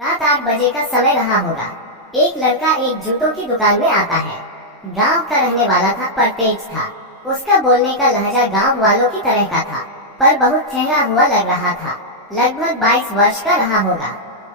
रात 8 बजे का समय रहा होगा। एक लड़का एक जूतों की दुकान में आता है। गांव का रहने वाला था पर तेज था। उसका बोलने का लहजा गांव वालों की तरह का था, पर बहुत ठहरा हुआ लग रहा था। लगभग 22 वर्ष का रहा होगा।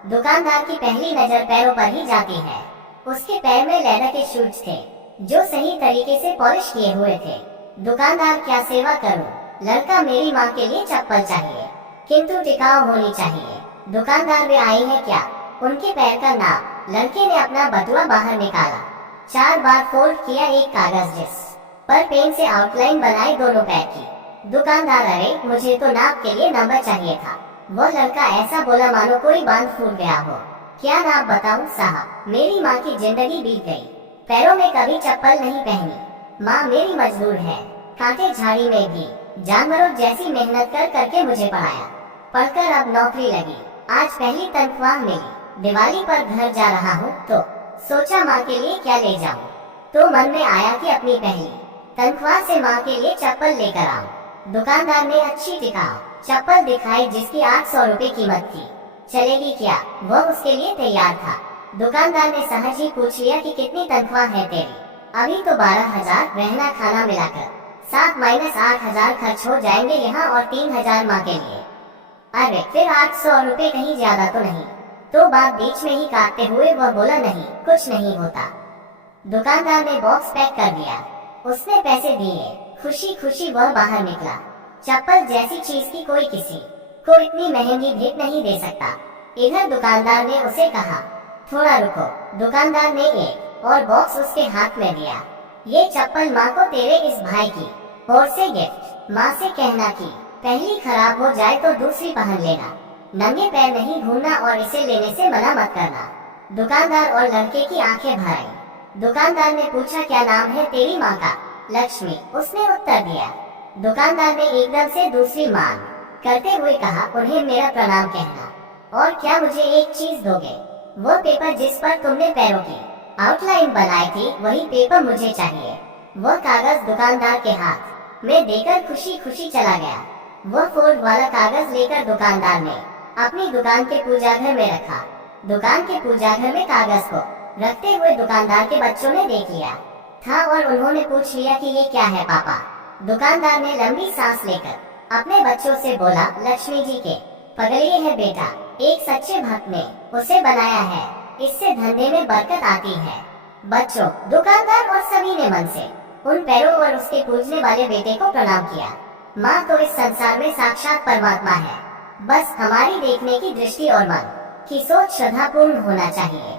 दुकानदार की पहली नजर पैरों पर ही जाती है। उसके पैर में लेदर के शूज थे, जो सही तरीके से पॉलिश किए हुए थे। दुकानदार, क्या सेवा करूं? लड़का, मेरी माँ के लिए चप्पल चाहिए, किंतु टिकाऊ होनी चाहिए। दुकानदार, वे आई है क्या? उनके पैर का नाप। लड़के ने अपना बटुआ बाहर निकाला, 4 बार फोल्ड किया एक कागज, जिस पर पेन से आउटलाइन बनाई दोनों पैर की। दुकानदार, अरे मुझे तो नाप के लिए नंबर चाहिए था। वो लड़का ऐसा बोला मानो कोई बांध फूट गया हो। क्या नाप बताऊं साहब? मेरी माँ की जिंदगी बीत गई, पैरों में कभी चप्पल नहीं पहनी। माँ मेरी मजदूर है, कांटे झाड़ी में भी जानवरों जैसी मेहनत कर करके मुझे पढ़ाया। पढ़कर अब नौकरी लगी, आज पहली तनख्वाह मिली। दिवाली पर घर जा रहा हूँ तो सोचा माँ के लिए क्या ले जाऊँ, तो मन में आया कि अपनी पहली तनख्वाह से माँ के लिए चप्पल लेकर आऊँ। दुकानदार ने अच्छी टिकाऊ चप्पल दिखाई, जिसकी 800 रुपए कीमत थी। चलेगी क्या? वह उसके लिए तैयार था। दुकानदार ने सहज ही पूछ लिया कि कितनी तनख्वाह है तेरी? अभी तो 12,000, रहना खाना मिलाकर 7-8,000 खर्च हो जाएंगे यहाँ, और 3,000 माँ के लिए। अरे फिर 800 रुपए कहीं ज्यादा तो नहीं? तो बात बीच में ही काटते हुए वह बोला, नहीं कुछ नहीं होता। दुकानदार ने बॉक्स पैक कर दिया, उसने पैसे दिए, खुशी खुशी वह बाहर निकला। चप्पल जैसी चीज की कोई किसी को इतनी महंगी भेंट नहीं दे सकता। इधर दुकानदार ने उसे कहा, थोड़ा रुको। दुकानदार ने एक और बॉक्स उसके हाथ में दिया। ये चप्पल माँ को तेरे इस भाई की ओर से गिफ्ट। माँ से कहना कि पहली खराब हो जाए तो दूसरी पहन लेना, नंगे पैर नहीं घूमना, और इसे लेने से मना मत करना। दुकानदार और लड़के की आंखें भर आई। दुकानदार ने पूछा, क्या नाम है तेरी माँ का? लक्ष्मी, उसने उत्तर दिया। दुकानदार ने एकदम से दूसरी मांग करते हुए कहा, उन्हें मेरा प्रणाम कहना, और क्या मुझे एक चीज दोगे? वो पेपर जिस पर तुमने पैरों की आउटलाइन बनाई थी, वही पेपर मुझे चाहिए। वह कागज दुकानदार के हाथ में देकर खुशी खुशी चला गया। वह फोल्ड वाला कागज लेकर दुकानदार ने अपनी दुकान के पूजा घर में रखा। दुकान के पूजा घर में कागज को रखते हुए दुकानदार के बच्चों ने देख लिया था, और उन्होंने पूछ लिया कि ये क्या है पापा? दुकानदार ने लंबी सांस लेकर अपने बच्चों से बोला, लक्ष्मी जी के पगले है बेटा, एक सच्चे भक्त ने उसे बनाया है, इससे धंधे में बरकत आती है। बच्चों, दुकानदार और सभी ने मन से उन पैरों और उसके पूजने वाले बेटे को प्रणाम किया। माँ तो इस संसार में साक्षात परमात्मा है, बस हमारी देखने की दृष्टि और मन की सोच श्रद्धापूर्ण होना चाहिए।